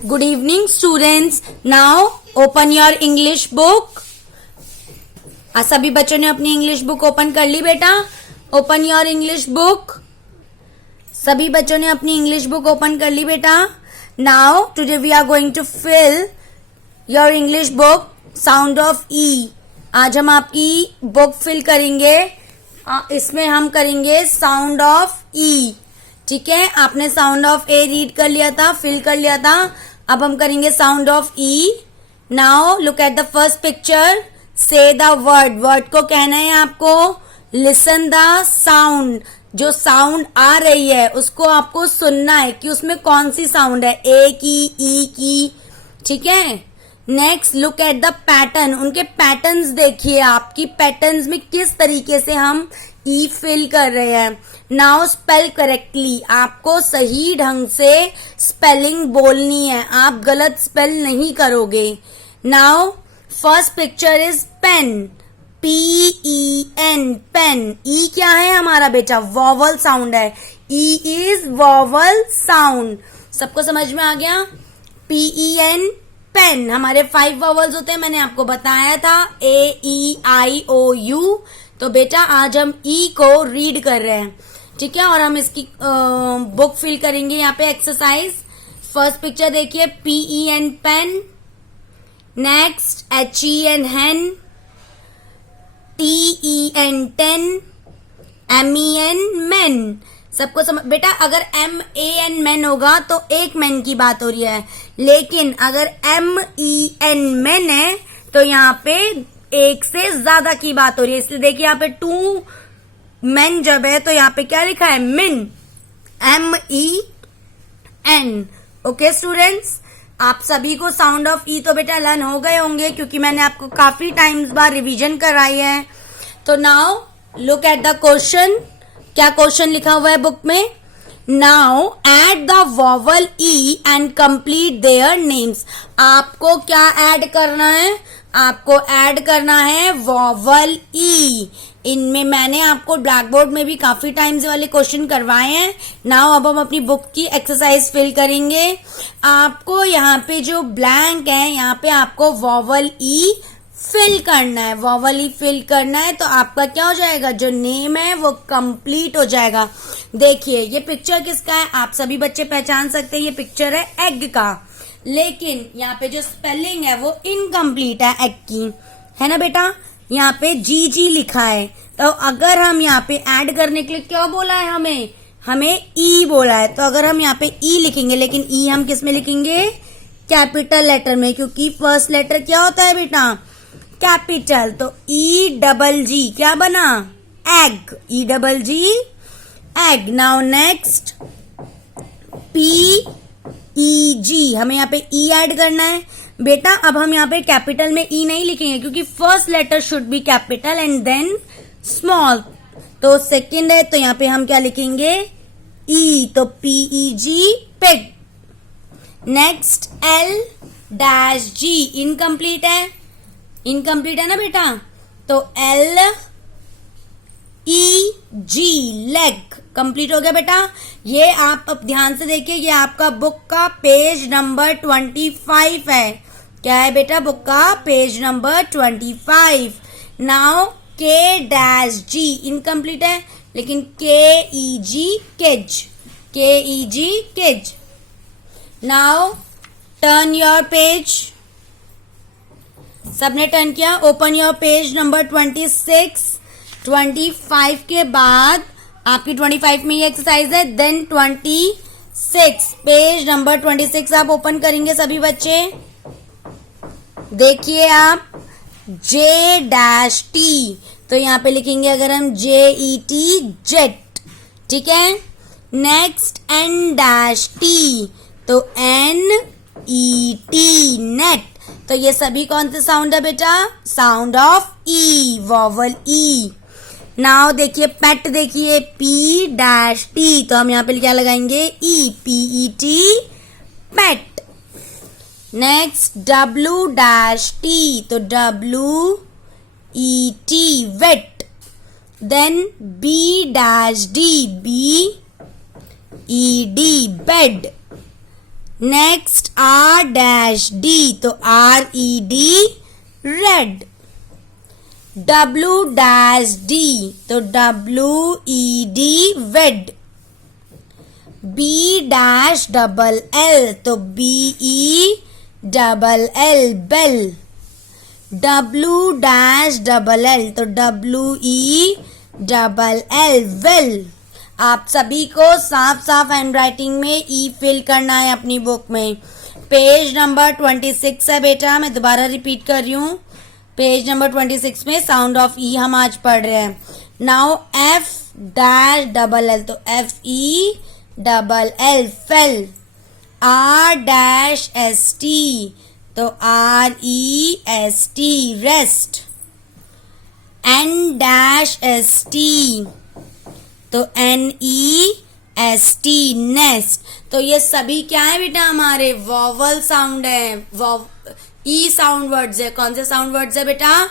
Good evening, students. Now open your English book. सभी बच्चों ने अपनी इंग्लिश बुक ओपन कर ली बेटा. Open your English book. सभी बच्चों ने अपनी इंग्लिश बुक ओपन कर ली बेटा. Now today we are going to fill your English book sound of E. आज हम आपकी बुक फिल करेंगे. इसमें हम करेंगे साउंड ऑफ ई. ठीक है, आपने साउंड ऑफ ए रीड कर लिया था, फिल कर लिया था. अब हम करेंगे sound of E. Now look at the first picture. से द वर्ड. वर्ड को कहना है आपको. Listen the sound. जो साउंड आ रही है उसको आपको सुनना है कि उसमें कौन सी साउंड है, ए की, ई की. ठीक है. Next look at the pattern. उनके पैटर्न्स देखिए, आपकी पैटर्न्स में किस तरीके से हम ई फिल कर रहे हैं. Now spell correctly. आपको सही ढंग से स्पेलिंग बोलनी है, आप गलत स्पेल नहीं करोगे. Now first picture is pen. PEN pen. E क्या है हमारा बेटा? वॉवल साउंड है. E is vowel sound. सबको समझ में आ गया? PEN pen. हमारे 5 वॉवल्स होते हैं, मैंने आपको बताया था. AEIOU. तो बेटा आज हम ई को रीड कर रहे हैं. ठीक है, और हम इसकी बुक फिल करेंगे. यहाँ पे एक्सरसाइज. फर्स्ट पिक्चर देखिए, PEN pen. Next HEN hen. TEN ten. MEN men. सबको समझ बेटा, अगर MAN मैन होगा तो एक मैन की बात हो रही है, लेकिन अगर MEN मैन है तो यहाँ पे एक से ज्यादा की बात हो रही है. इसलिए देखिए यहाँ पे 2 मैन जब है तो यहाँ पे क्या लिखा है? मिन. MEN. ओके स्टूडेंट्स, आप सभी को साउंड ऑफ ई तो बेटा लर्न हो गए होंगे क्योंकि मैंने आपको काफी टाइम्स बार रिवीजन कराई है. तो now look at the question. क्या क्वेश्चन लिखा हुआ है बुक में? Now add the vowel E and complete their names. आपको क्या ऐड करना है? आपको ऐड करना है वॉवल ई. इनमें मैंने आपको ब्लैक बोर्ड में भी काफी टाइम्स वाले क्वेश्चन करवाए हैं. नाउ अब हम अपनी बुक की एक्सरसाइज फिल करेंगे. आपको यहाँ पे जो ब्लैंक है, यहाँ पे आपको वॉवल ई फिल करना है. वॉवल ई फिल करना है तो आपका क्या हो जाएगा? जो नेम है वो कंप्लीट हो जाएगा. देखिए ये पिक्चर किसका है? आप सभी बच्चे पहचान सकते हैं, ये पिक्चर है एग का, लेकिन यहाँ पे जो स्पेलिंग है वो इनकम्प्लीट है एग की, है ना बेटा? यहाँ पे जी लिखा है. तो अगर हम यहाँ पे ऐड करने के लिए क्या बोला है हमें ई बोला है. तो अगर हम यहाँ पे ई लिखेंगे, लेकिन ई हम किस में लिखेंगे? कैपिटल लेटर में, क्योंकि फर्स्ट लेटर क्या होता है बेटा? कैपिटल. तो EGG क्या बना? Egg. EGG egg. Now next PEG. हमें यहाँ पे ई ऐड करना है बेटा. अब हम यहाँ पे कैपिटल में ई नहीं लिखेंगे क्योंकि first letter should be capital and then small. तो सेकंड है तो यहाँ पे हम क्या लिखेंगे? ई. तो PEG pig. Next LG. Incomplete है. इनकम्प्लीट है ना बेटा? तो LEG लेग. कंप्लीट हो गया बेटा. ये आप अब ध्यान से देखिए, ये आपका बुक का पेज नंबर 25 है. क्या है बेटा? बुक का page number 25. Now KG incomplete है, लेकिन KEG किज. KEG किज. Now turn your page. सबने टर्न किया. Open your page number 26. 25 के बाद आपकी 25 में ये एक्सरसाइज है. देन 26 पेज नंबर 26 आप ओपन करेंगे सभी बच्चे. देखिए आप JT. तो यहाँ पे लिखेंगे अगर हम JET जेट. ठीक है. Next NT. तो NET नेट. तो ये सभी कौन से साउंड है बेटा? Sound of E, vowel E. Now देखिए पेट. देखिए P-T. तो हम यहाँ पे क्या लगाएंगे? E. PET pet. Next W-T. तो WET wet. Then B-D. BED bed. Next R dash D, तो RED red. W dash D, तो WED wed. B dash double L, तो BELL bell. W dash double L, तो WELL well. आप सभी को साफ साफ हैंड राइटिंग में ई फिल करना है अपनी बुक में. पेज नंबर 26 है बेटा, मैं दोबारा रिपीट कर रही हूँ. पेज नंबर 26 में साउंड ऑफ ई हम आज पढ़ रहे हैं. Now F dash double L, तो FELL fail. R dash ST, तो REST rest. N dash ST, तो NEST नेस्ट. तो ये सभी क्या है बेटा, हमारे वॉवल साउंड है, ई साउंड वर्ड्स है. कौन से साउंड वर्ड्स है बेटा?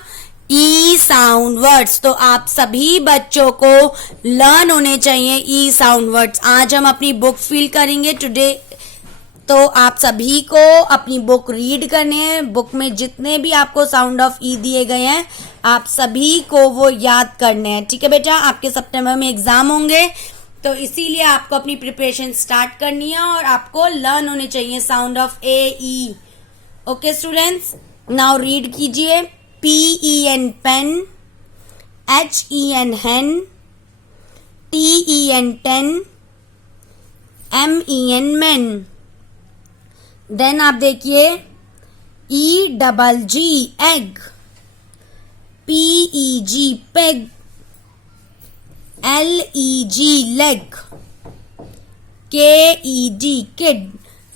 ई साउंड वर्ड्स. तो आप सभी बच्चों को लर्न होने चाहिए ई साउंड वर्ड्स. आज हम अपनी बुक फील करेंगे टुडे. तो आप सभी को अपनी बुक रीड करने हैं. बुक में जितने भी आपको साउंड ऑफ ई दिए गए हैं आप सभी को वो याद करने हैं. ठीक है बेटा, आपके सितंबर में एग्जाम होंगे तो इसीलिए आपको अपनी प्रिपरेशन स्टार्ट करनी है और आपको लर्न होने चाहिए sound of AE. Okay students, now read कीजिए. PEN pen, HEN hen, TEN ten, MEN men. Then आप देखिए EGG egg, PEG peg, LEG leg, KED kid.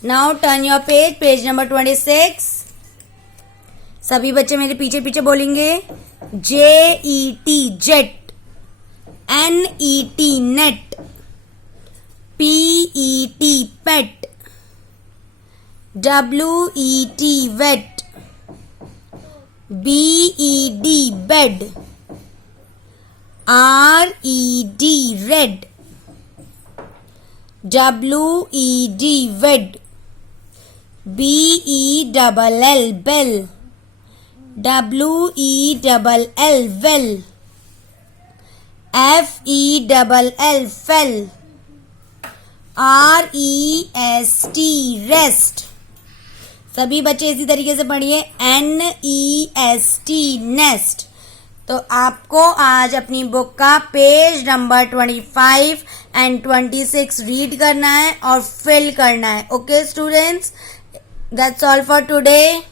Now turn your page number 26. सभी बच्चे मेरे पीछे पीछे बोलेंगे. JET jet, NET net, PET pet, WET wet, BED bed, RED red, WED wed, BELL bell, WELL well, FELL fell, REST rest. सभी बच्चे इसी तरीके से पढ़िए. NEST nest. तो आपको आज अपनी बुक का पेज नंबर 25 एंड 26 रीड करना है और फिल करना है. Okay students, that's all for today.